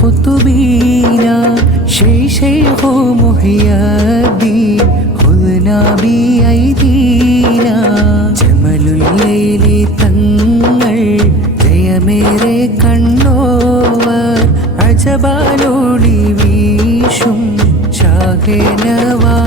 قطبينا شي شيخ محي الدين خذنا بأيدينا جمل الليل തങ്ങൾ ജയമേറെ കണ്ടോവർ അജബാലോടി വീശും ശാഖനവാസോവർ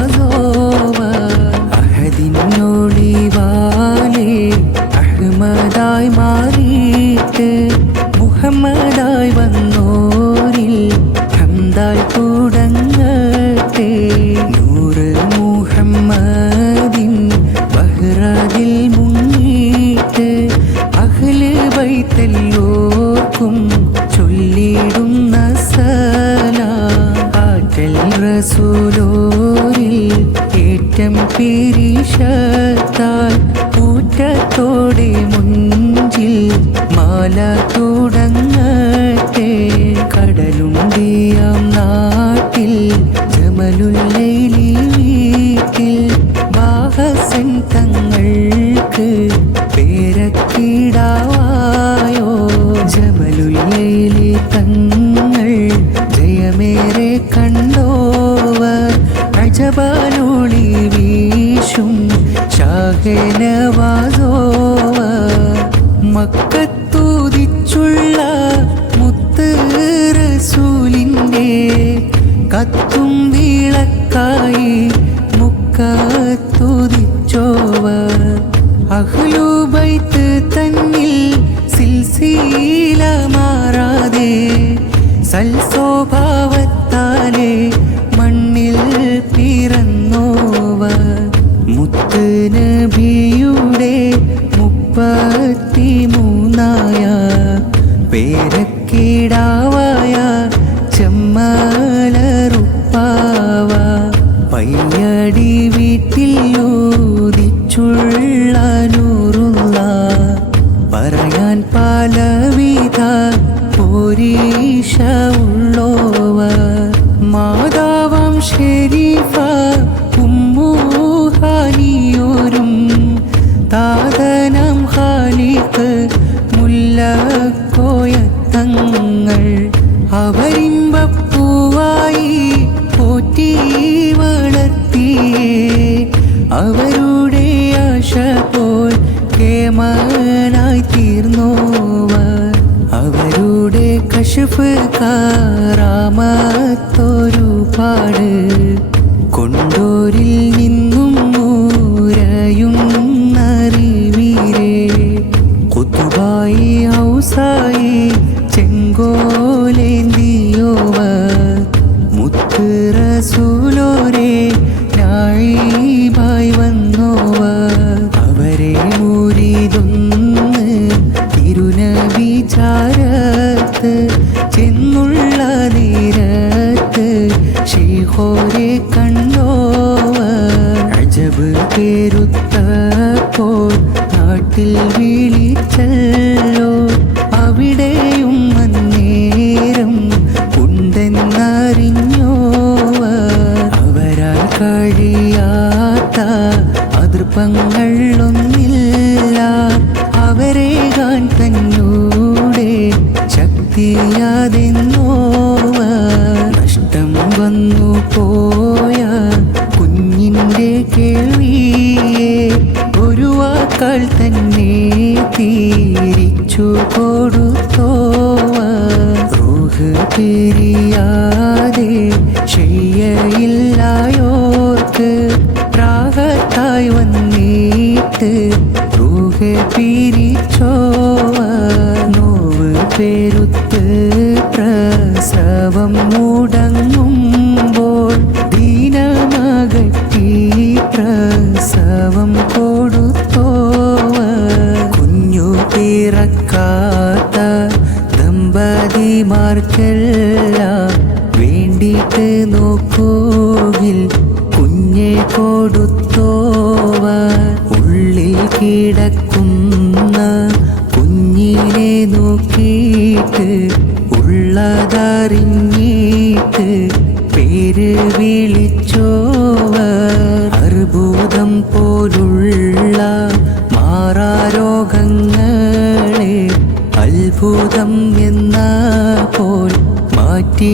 മാല തുടങ്ങട്ടെ കടലുണ്ടിയാം നാട്ടിൽ ജമലുല്ലൈലി Sol. show. കശഫ് കാറാമത്തൊരുപാട് കൊണ്ടോരിൽ നിന്നും മൂരയും അറിവീരേ കുത്തുബായി ഔസായി കണ്ടോവർ. അജബ് പേരുത്തപ്പോൾ നാട്ടിൽ വിളിച്ചല്ലോ. അവിടെയും അന്നേരം ഉണ്ടെന്നറിഞ്ഞോവർ. അവരാൽ കഴിയാത്ത അതിർപ്പങ്ങളൊന്നില്ല. അവരെ കാൻ തന്നൂടെ ശക്തിയാതെന്നോവർ പ്രാഹത്തായി വന്നിട്ട് റൂഹെ പിരിച്ചോവർ നോവ് പെരുത്ത് പ്രസവം മുടങ്ങുമ്പോൾ ദീനമകറ്റി പ്രസവം കൊടുത്തോവർ കുഞ്ഞു പിറക്കാത്ത ദമ്പതിമാർക്കെല്ലാം വേണ്ടിയിട്ട് നോക്കൂകിൽ കുഞ്ഞെ കൊടു കിടക്കുന്ന കുഞ്ഞിനെ നോക്കിയിട്ട് ഉള്ളതറിഞ്ഞിട്ട് പേര് വിളിച്ചോവർ. അർബുദം പോലുള്ള മാറാരോഗങ്ങളെ അത്ഭുതം എന്ന പോൽ മാറ്റി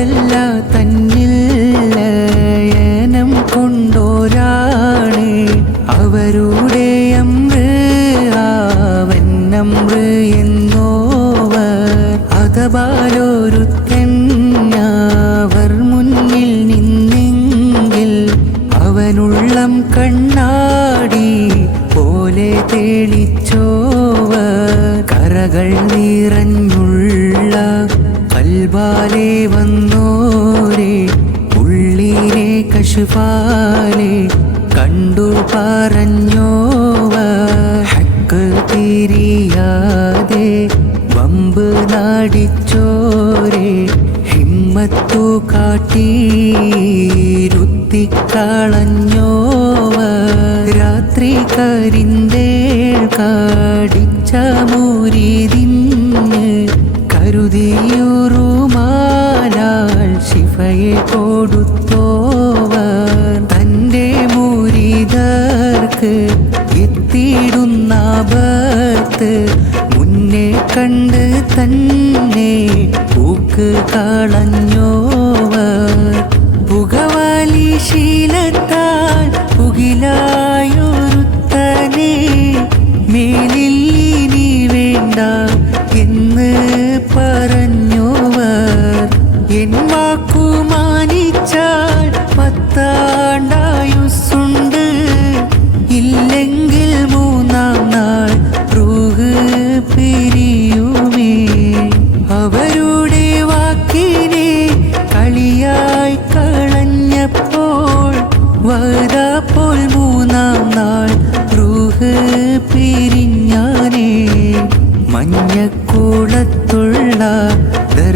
അവരല്ല തന്നിൽ ലയനം കൊണ്ടോരാണ്. അവരുടെ അമ്ര് അവൻ അമ്ര് എന്നോവർ. അതപാലൊരുത്തൻ അവർ മുന്നിൽ നിന്നെങ്കിൽ അവനുള്ളം കണ്ണാടി പോലെ തെളിച്ചോവർ. കറകൾ നിറഞ്ഞുള്ള കൽബാലെ വന്നോരെ ഉള്ളിലെ കശുപാലെ കണ്ടു പറഞ്ഞോവ ഹക്ക് തിരിയാതെ വമ്പ് നാടിച്ചോരെ ഹിമ്മത്തു കാട്ടി രുത്തിക്കളഞ്ഞോവ രാത്രി കരിന്തേൾ കാടിച്ച മൂരിതിന് കണ്ട് തന്നെ പൂക്ക് കളഞ്ഞോവർ. പുകവാലി ശീലത്താൽ പുകിലായൊരുത്തനെ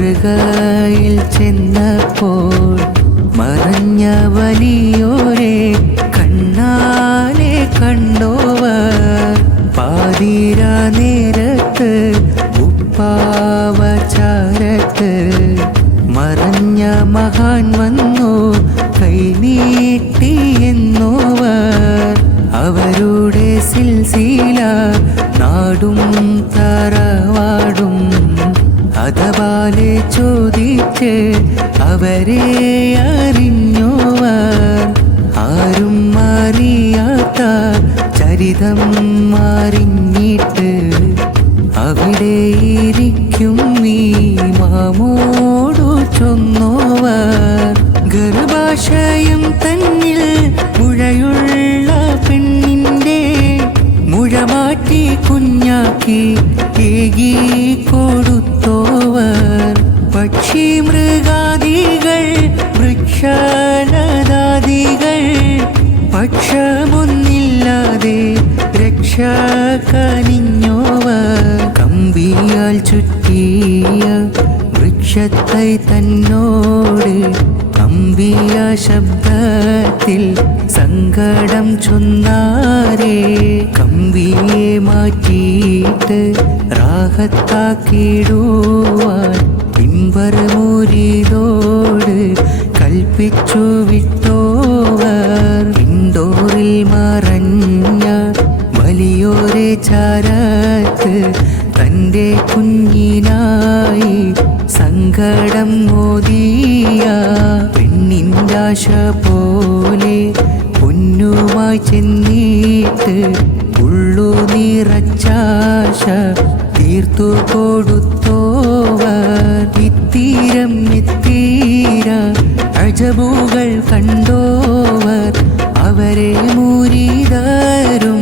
ദർഗയിൽ ചെന്നപ്പോൾ മറഞ്ഞ വലിയോരെ കണ്ണാലെ കണ്ടോവർ. പാതിര നേരത്ത് ഉപ്പാവചാരത്ത് മറഞ്ഞ മഹാൻ വന്നു കൈനീട്ടി എന്നോവർ. അവരുടെ സിൽസീല നാടും തറവാടും അതപാലെ ചോദിച്ച് അവരെ അറിഞ്ഞോവർ ആരും അറിയാത്ത ചരിതം അറിഞ്ഞിട്ട് അവിടെ ഇരിക്കും നീ മാമോടു ചൊന്നോവർ ചുറ്റിയ വൃക്ഷത്തൈ തന്നോട് അമ്പിയ ശബ്ദത്തിൽ സങ്കടം ചൊന്നാരേ. കമ്പിയെ മാറ്റിയിട്ട് റാഹത്താക്കിടുവാൻ പിൻവരമൂരിതോട് കൽപ്പിച്ചു വിട്ടോവർ. ഇൻഡോറിൽ മറഞ്ഞ വലിയോരെ ചാരത്ത് സങ്കടം മോദിയ പെണ്ണിന്റെ പോലെ പൊന്നുമായി ചെന്നീട്ട് ഉള്ളു നിറച്ചാശ തീർത്തു കൊടുത്തോവർ. ഇത്തീരം എത്തീര അജബുകൾ കണ്ടോവർ. അവരെ മൂരിതാരും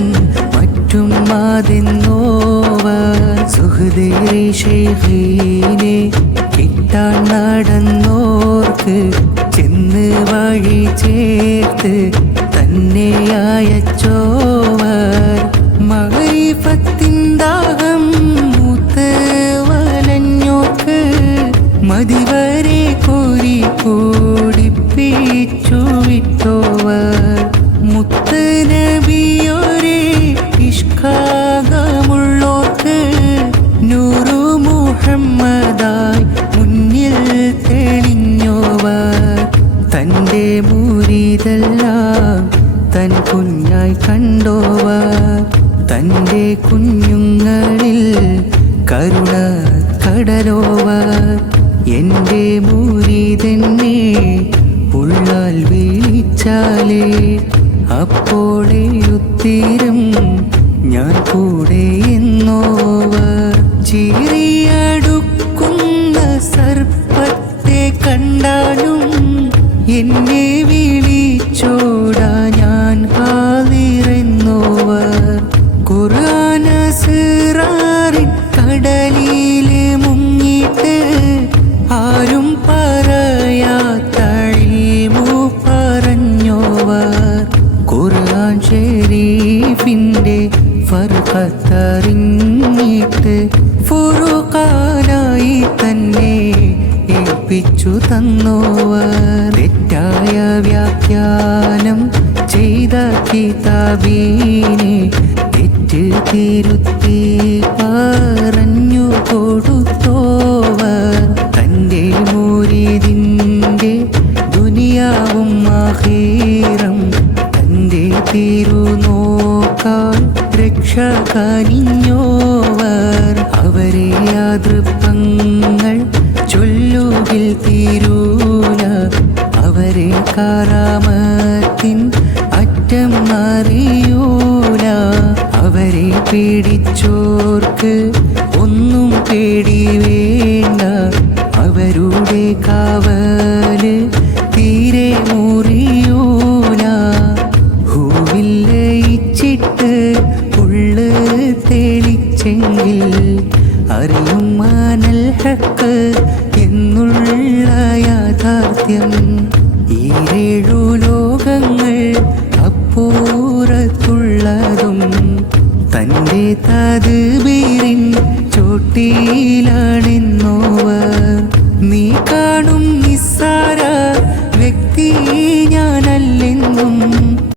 മറ്റും മാതെന്നോവർ സുഹൃദേ ശേഖീനെ നടന്നോർക്ക് ചെന്ന് വഴി ചേർത്ത് തന്നെ അയച്ചോവർ ഞാൻ കൂടെ എന്നോവർ ചീറിയടുക്കുന്ന സർപ്പത്തെ കണ്ടാലും എന്നെ വിളിച്ചോടാ പറഞ്ഞു കൊടുത്തോവർ തന്റെ മൂരിതിന്റെ ദുനിയാവും ആഹീറം. തന്റെ തിരുനോക്കാൽ രക്ഷ കനിഞ്ഞോവർ. അവരെ യാതൃപ്പങ്ങൾ ചൊല്ലുകിൽ തിരൂല. അവരെ കാരാമത്തിൻ അറ്റം അറിയൂല അവരെ പേടിച്ചോർക്ക് ഒന്നും പേടി വേണ്ട. അവരുടെ കാവൽ തീരെ മുറിയൂല. ഹൂവില്ലയിച്ചിട്ട് ഉള്ള് തെളിച്ചെങ്കിൽ അറിയും മാനൽ ഹക്ക് എന്നുള്ള യാഥാർത്ഥ്യം. ഈരേഴു ലോകങ്ങൾ അപ്പൂറത്തുള്ളതും തതുബീറിൻ ചോട്ടിയിലാണെന്നോവർ. നീ കാണും നിസ്സാര വ്യക്തി ഞാനല്ലെന്നും